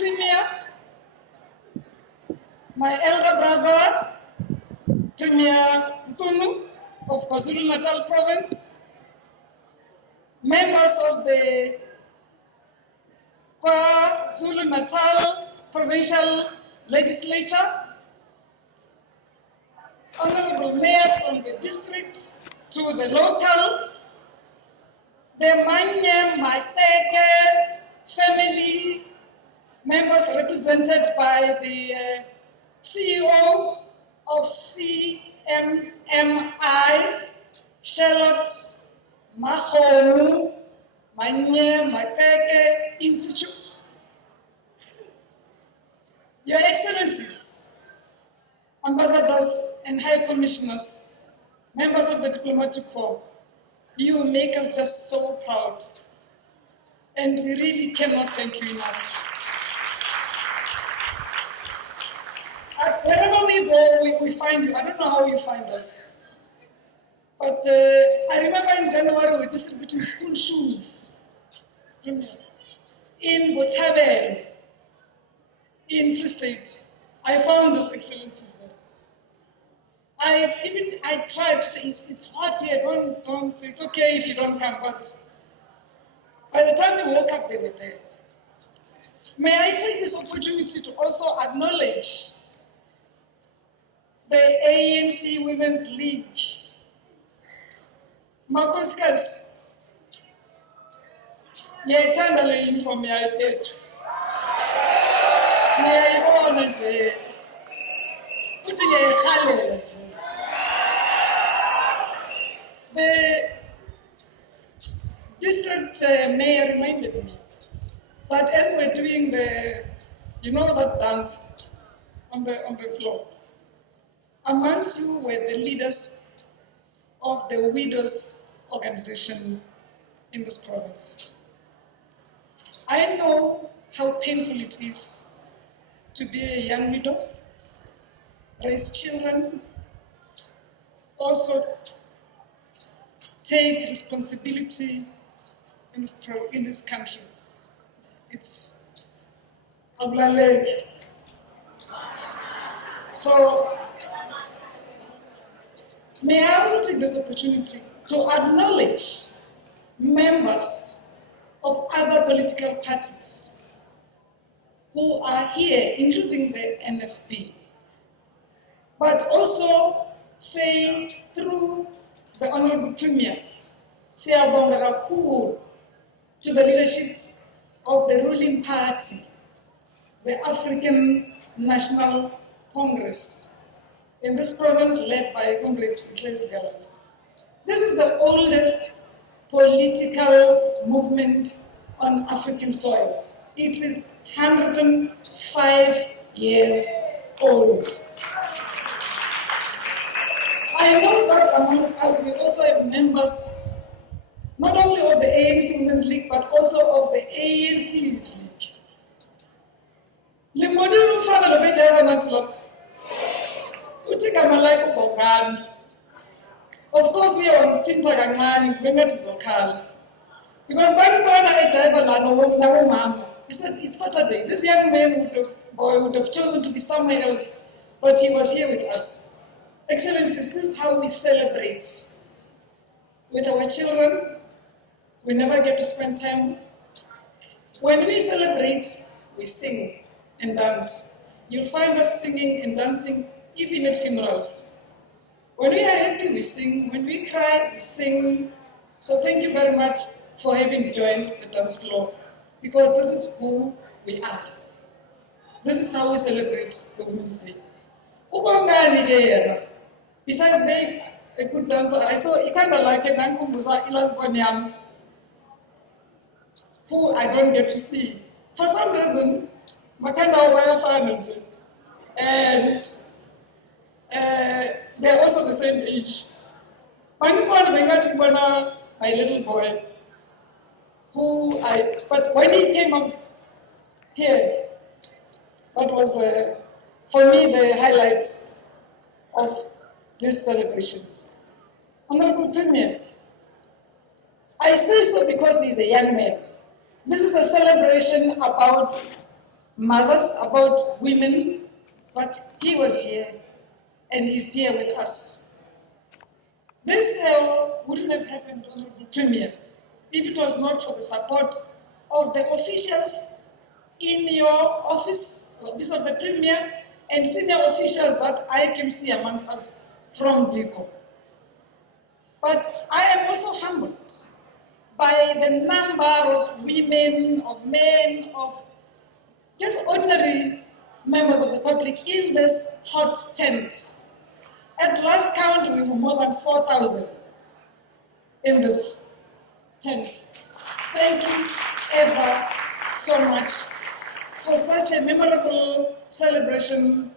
Premier, my elder brother, Premier Mchunu of Kwa-Zulu Natal Province, members of the Kwa-Zulu Natal Provincial Legislature, honorable mayors from the district to the local, the Maite family, members represented by the CEO of CMMI, Charlotte Mahonu Maite Institute. Your Excellencies, Ambassadors and High Commissioners, members of the diplomatic corps, you make us just so proud. And we really cannot thank you enough. Wherever we go, we find you. I don't know how you find us. But I remember in January, we were distributing school shoes in Botshabelo, in Free State. I found those excellencies there. I tried to say, it's hot here, don't, it's okay if you don't come, but by the time we woke up, they were there. May I take this opportunity to also acknowledge the ANC Women's League. Makoskas, yayithanda le uniform yethu. Ngiyayibona nje. Futhi ngiyayikhalela nje. The district mayor reminded me that as we're doing the, that dance on the floor, amongst you were the leaders of the widows organization in this province. I know how painful it is to be a young widow, raise children, also take responsibility in this country. It's Aglaleg. So, may I also take this opportunity to acknowledge members of other political parties who are here, including the NFP, but also saying through the Honorable Premier, siyabonga kakhulu to the leadership of the ruling party, the African National Congress, in this province led by Comrade Sigala. This is the oldest political movement on African soil. It is 105 years old. I know that amongst us we also have members not only of the ANC Women's League but also of the ANC Youth League. Limbodini umfana lo bejayiva nathi lapha. Uthi gama lakho bongani. Of course we are on thinta kancane bengathi kuzokhala. Because banibona ejayiva la nabomama. He said it's Saturday. This young man would have chosen to be somewhere else, but he was here with us. Excellencies, this is how we celebrate with our children. We never get to spend time. When we celebrate, we sing and dance. You'll find us singing and dancing even at funerals. When we are happy, we sing. When we cry, we sing. So thank you very much for having joined the dance floor, because this is who we are. This is how we celebrate the Women's Day. Ubongani ke yena. Besides being a good dancer, I saw Ikanda like a Nankumbuza Ilas Banyam, who I don't get to see. For some reason, Makanda Waya family, and they're also the same age. My little boy, but when he came up here, that was for me the highlight of this celebration. Honorable Premier, I say so because he's a young man. This is a celebration about mothers, about women, but he was here and he's here with us. This wouldn't have happened, Honorable Premier, if it was not for the support of the officials in your office, the office of the Premier, and senior officials that I can see amongst us from DICO. But I am also humbled by the number of women, of men, of just ordinary members of the public in this hot tent. At last count, we were more than 4,000 in this tent. Thank you ever so much for such a memorable celebration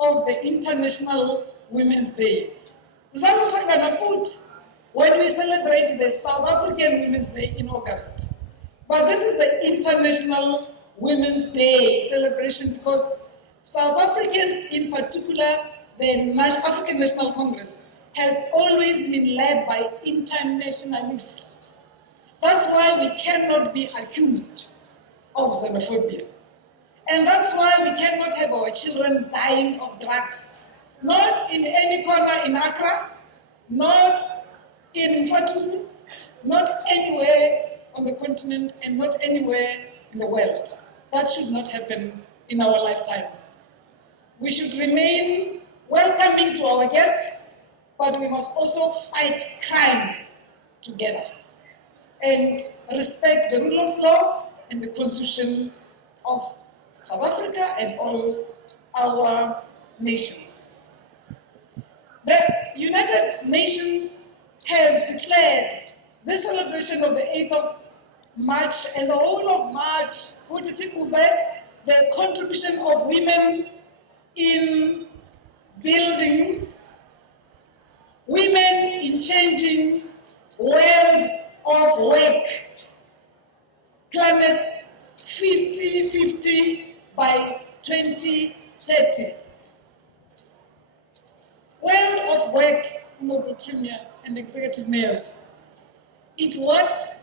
of the International Women's Day. When we celebrate the South African Women's Day in August. But this is the International Women's Day celebration because South Africans, in particular, the African National Congress, has always been led by internationalists. That's why we cannot be accused of xenophobia. And that's why we cannot have our children dying of drugs. Not in any corner in Accra, not in Umhlathuze, not anywhere on the continent, and not anywhere in the world. That should not happen in our lifetime. We should remain welcoming to our guests, but we must also fight crime together and respect the rule of law and the Constitution of South Africa and all our nations. The United Nations has declared this celebration of the 8th of March and the whole of March, the contribution of women in building, women in changing world of work, planet 50-50 by 2030. World of work, Honorable Premier and Executive Mayors. It's what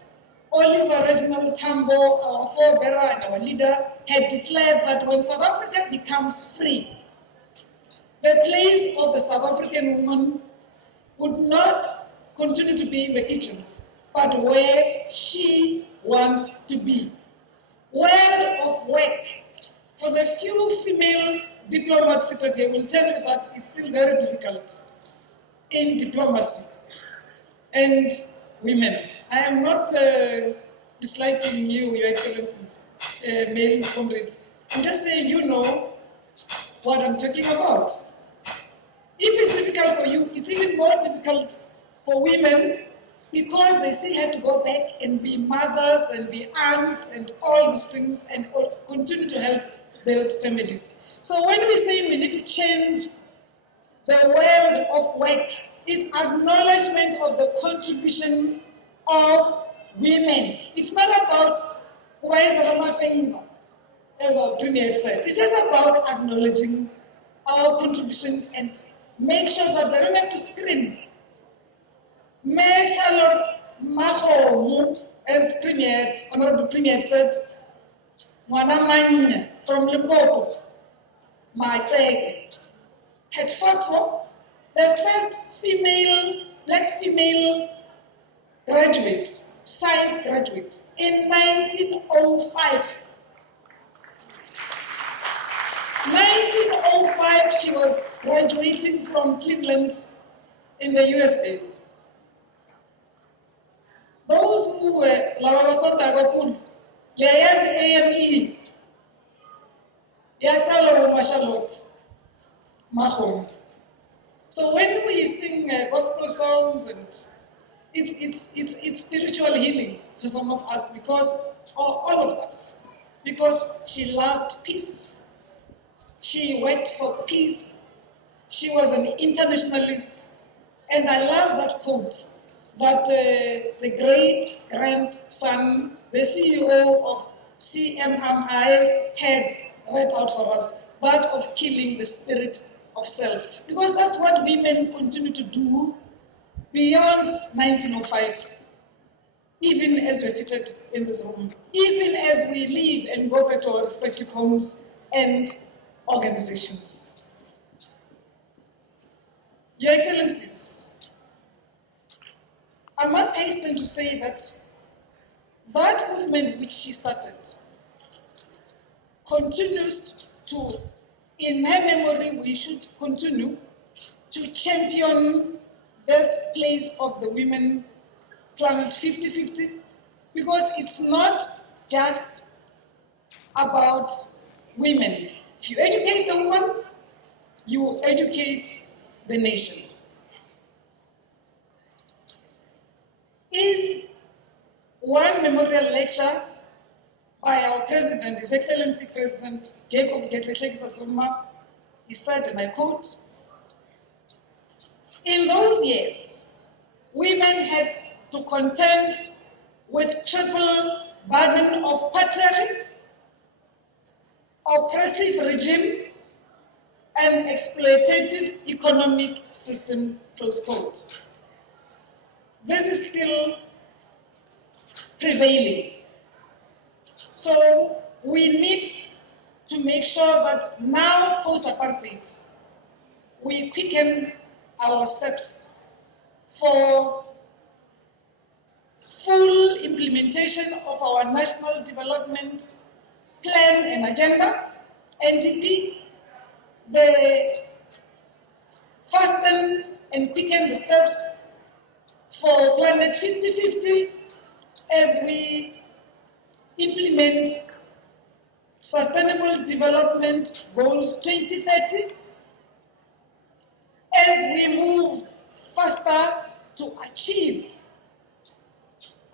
Oliver Reginald Tambo, our forebearer and our leader, had declared that when South Africa becomes free, the place of the South African woman would not continue to be in the kitchen, but where she wants to be. World of work. For the few female diplomats seated here, will tell you that it's still very difficult in diplomacy and women. I am not disliking you, Your Excellencies, male comrades. I'm just saying you know what I'm talking about. If it's difficult for you, it's even more difficult for women because they still have to go back and be mothers and be aunts and all these things and continue to help build families. So when we say we need to change the world of work, it's acknowledgement of the contribution of women. It's not about why is it favor, as our Premier had said. It's just about acknowledging our contribution and make sure that they don't have to scream. May Charlotte Mahomu, as Honorable Premier had said, Mwana from Limpopo, Maite, had fought for the first black female graduate, science graduate, in 1905. 1905, she was graduating from Cleveland in the USA. Those who were Lavavasota Gakul, Leayazi AME, Yakalo Mashalot, Mahom. So when we sing gospel songs, and it's spiritual healing for some of us, because, or all of us, because she loved peace. She worked for peace. She was an internationalist. And I love that quote that the great-grandson, the CEO of CMMI, had read out for us, that of killing the spirit of self. Because that's what women continue to do beyond 1905, even as we're seated in this room even as we leave and go back to our respective homes and organizations. Your Excellencies, I must hasten to say that that movement which she started continues to, in her memory, we should continue to champion this place of the women planet 50-50, because it's not just about women. If you educate the woman, you educate the nation. In one memorial lecture by our President, His Excellency President Jacob Getletlekisasuma, he said, and I quote, "In those years, women had to contend with triple burden of patriarchy, oppressive regime, and exploitative economic system," close quote. This is still prevailing. So we need to make sure that now, post-apartheid, we quicken our steps for full implementation of our National Development Plan and Agenda, NDP, the fasten and quicken the steps for Planet 50-50 as we implement Sustainable Development Goals 2030, as we move faster to achieve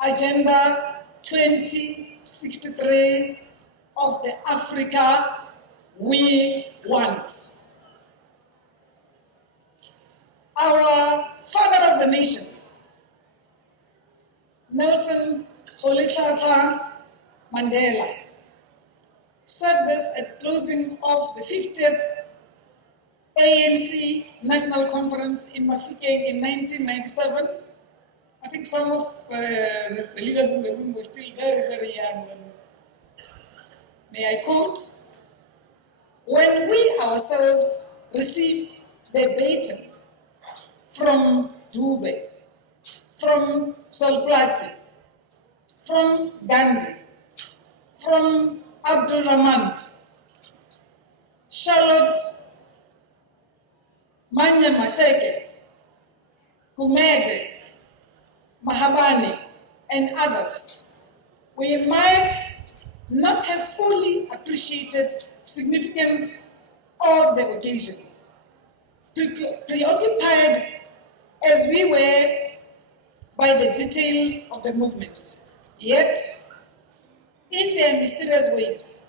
Agenda 2063 of the Africa we want. Our father of the nation, Nelson Rolihlahla Mandela, said this at closing of the 50th ANC National Conference in Mafikeng in 1997. I think some of the leaders in the room were still very, very young. May I quote, "When we ourselves received the baton from Dube, from Solplaatje, from Gandhi, from Abdul Rahman, Charlotte Maite, Gumede, Mahabane, and others, we might not have fully appreciated significance of the occasion, preoccupied as we were by the detail of the movement. Yet, in their mysterious ways,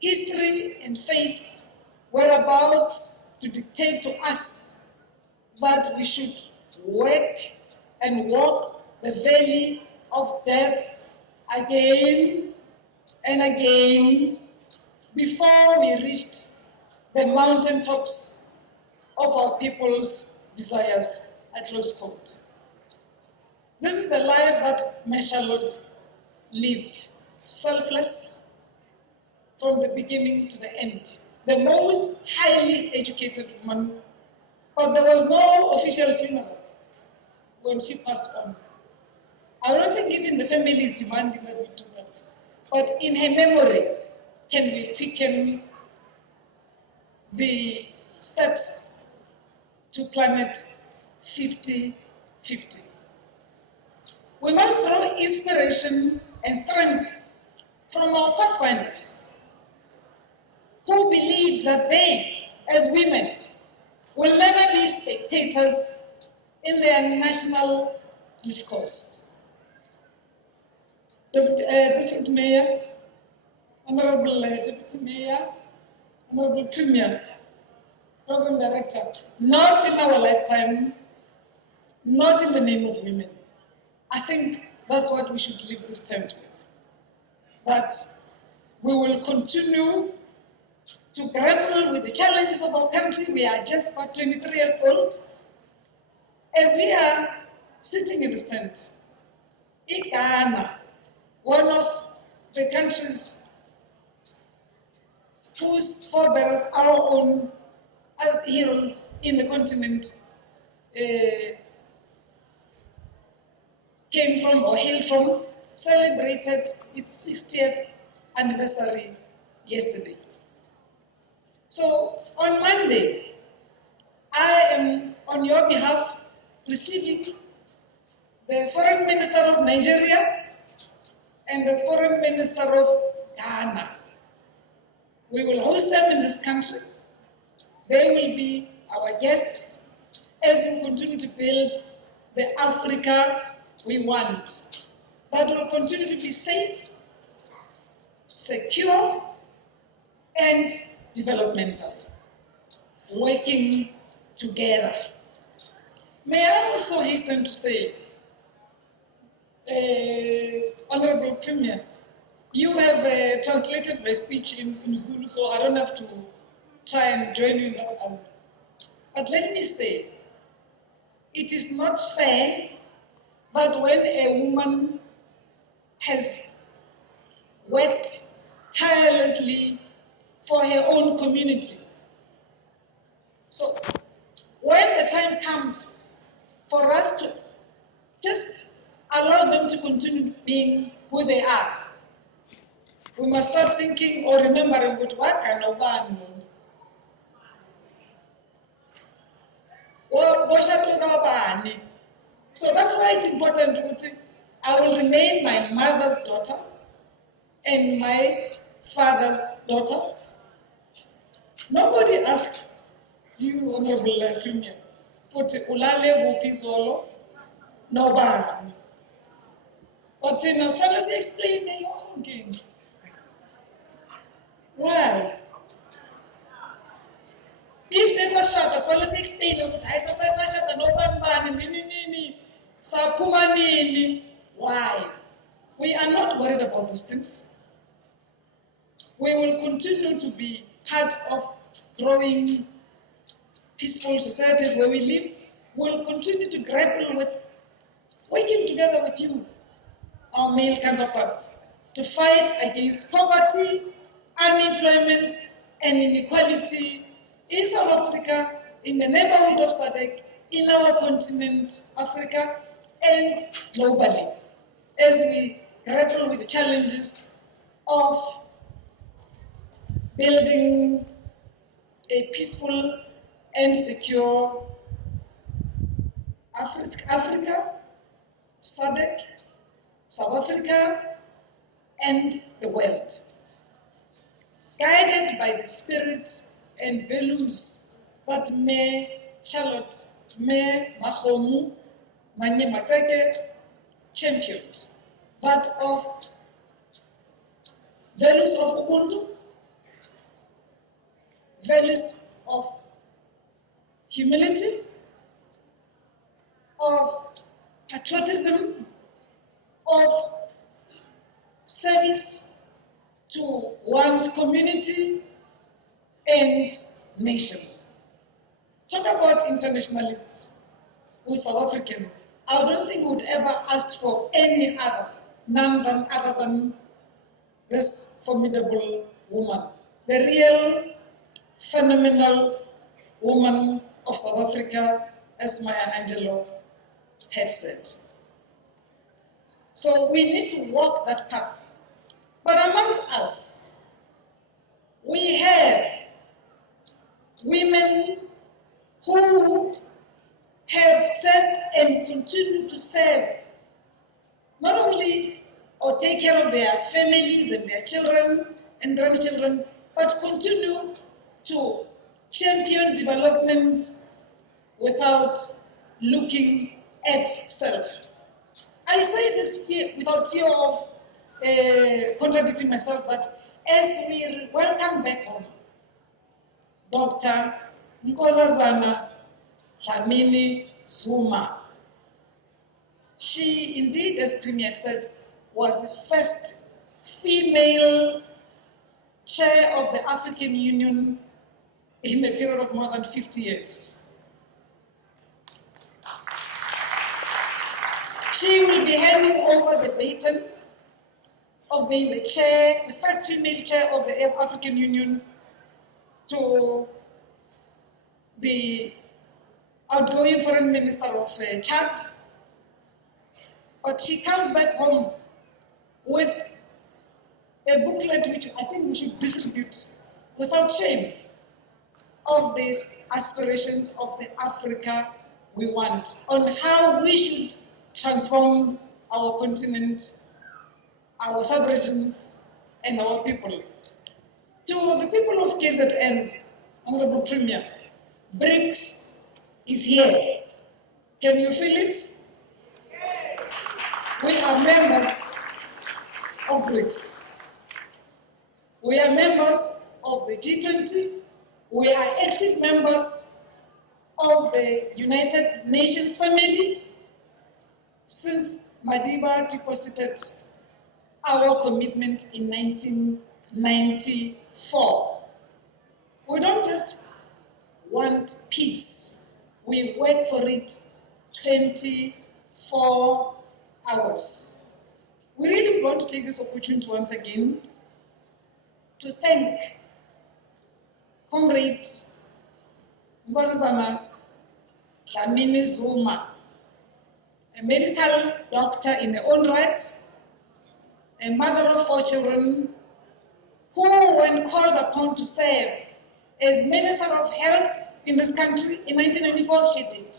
history and fate were about to dictate to us that we should work and walk the valley of death again and again before we reached the mountaintops of our people's desires, at close quote. This is the life that Charlotte lived, selfless from the beginning to the end. The most highly educated woman, but there was no official funeral when she passed on. I don't think even the family is demanding that we do that. But in her memory, can we quicken the steps to Planet 50-50? We must draw inspiration and strength from our pathfinders, who believe that they, as women, will never be spectators in their national discourse. District Mayor, Honorable Deputy Mayor, Honorable Premier, Program Director, not in our lifetime, not in the name of women. I think that's what we should leave this tent with. That we will continue to grapple with the challenges of our country. We are just about 23 years old. As we are sitting in this tent, Ghana, one of the countries whose forebears, our own heroes in the continent, came from or hailed from, celebrated its 60th anniversary yesterday. So on Monday, I am on your behalf receiving the Foreign Minister of Nigeria and the Foreign Minister of Ghana. We will host them in this country. They will be our guests as we continue to build the Africa we want, that will continue to be safe, secure, and developmental, working together. May I also hasten to say, Honorable Premier, you have translated my speech in Zulu, so I don't have to try and join you in that hour. But let me say, it is not fair that when a woman has worked tirelessly for her own community, so when the time comes for us to just allow them to continue being who they are, we must start thinking or remembering what can oban. So that's why it's important. I will remain my mother's daughter and my father's daughter. Nobody asks you, Honorable Premier, ulale gupi solo, nobody. But as far as you explain your own game. Why? If there's a shot, as well as explain, why? We are not worried about those things. We will continue to be part of growing peaceful societies where we live. We'll continue to grapple with working together with you, our male counterparts, to fight against poverty, unemployment, and inequality in South Africa, in the neighborhood of SADC, in our continent, Africa, and globally, as we grapple with the challenges of building a peaceful and secure Africa, SADC, South Africa, and the world, guided by the spirit and values that Mayor Charlotte, Mayor Mahomu, Maite championed, that of values of Ubuntu, values of humility, of patriotism, of service to one's community and nation. Talk about internationalists who are South African. I don't think we would ever ask for any other, none other than this formidable woman, the real phenomenal woman of South Africa, as Maya Angelou had said. So we need to walk that path. But amongst us, we have women who have served and continue to serve, not only or take care of their families and their children and grandchildren, but continue to champion development without looking at self. I say this without fear of contradicting myself, but as we welcome back home Dr. Nkosi Dlamini Zuma, she indeed, as Premier said, was the first female chair of the African Union in a period of more than 50 years. She will be handing over the baton of being the chair, the first female chair of the African Union, to the outgoing foreign minister of Chad. But she comes back home with a booklet which I think we should distribute without shame, of these aspirations of the Africa we want, on how we should transform our continent, our sub-regions, and our people. To the people of KZN, Honorable Premier, BRICS is here. Can you feel it? We are members of BRICS. We are members of the G20. We are active members of the United Nations family since Madiba deposited our commitment in 1994. We don't just want peace, we work for it 24 hours. We really want to take this opportunity once again to thank Comrade Nkosazana Dlamini Zuma, a medical doctor in her own right, a mother of 4 children, who, when called upon to serve as Minister of Health in this country in 1994, she did.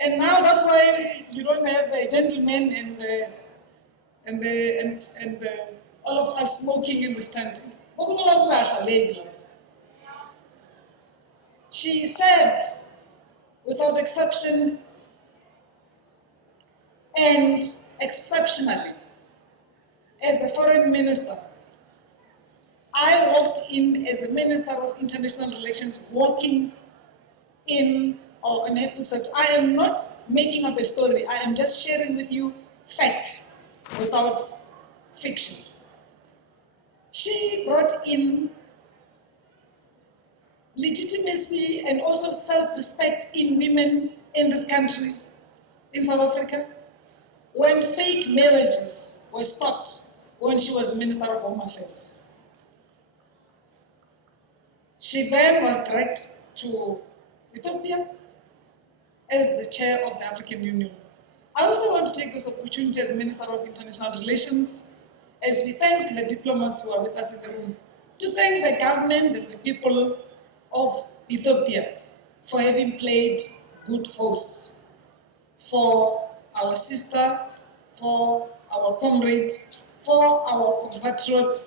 And now that's why you don't have a gentleman and all of us smoking in the tent. She said, without exception and exceptionally, as a foreign minister, I walked in as the Minister of International Relations, walking in her footsteps. I am not making up a story. I am just sharing with you facts without fiction. She brought in legitimacy and also self-respect in women in this country, in South Africa, when fake marriages were stopped when she was Minister of Home Affairs. She then was dragged to Ethiopia as the chair of the African Union. I also want to take this opportunity as Minister of International Relations, as we thank the diplomats who are with us in the room, to thank the government and the people of Ethiopia for having played good hosts for our sister, for our comrade, for our compatriot,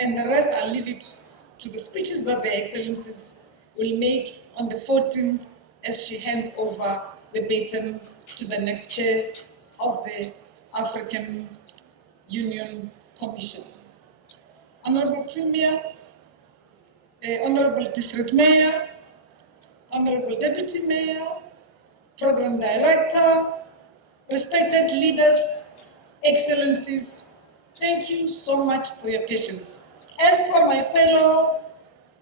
and the rest I'll leave it to the speeches that their excellencies will make on the 14th as she hands over the baton to the next chair of the African Union Commission. Honorable Premier, Honorable District Mayor, Honorable Deputy Mayor, Program Director, respected leaders, excellencies, thank you so much for your patience. As for my fellow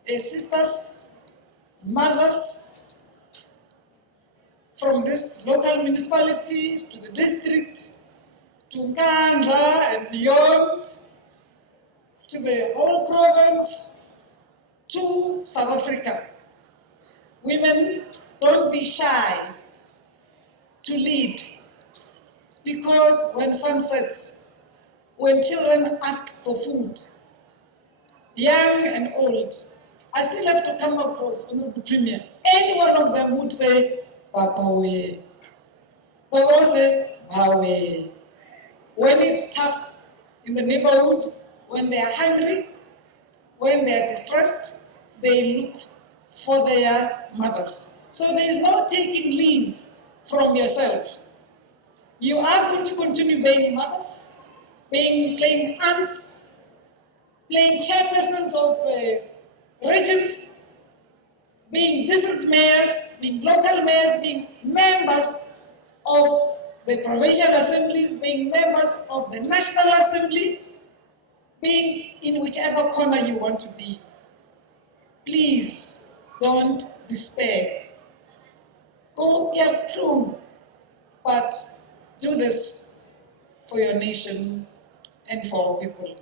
sisters, mothers, from this local municipality to the district, to Nkandla and beyond, to the whole province, to South Africa. Women, don't be shy to lead, because when sun sets, when children ask for food, young and old, I still have to come across, Honorable Premier, any one of them would say, Papa we. They all say, Mawe. When it's tough in the neighborhood, when they are hungry, when they are distressed, they look for their mothers. So there is no taking leave from yourself. You are going to continue being mothers, playing aunts, playing chairpersons of regions, being district mayors, being local mayors, being members of the provincial assemblies, being members of the National Assembly, being in whichever corner you want to be. Please don't despair. Go get through, but do this for your nation and for people.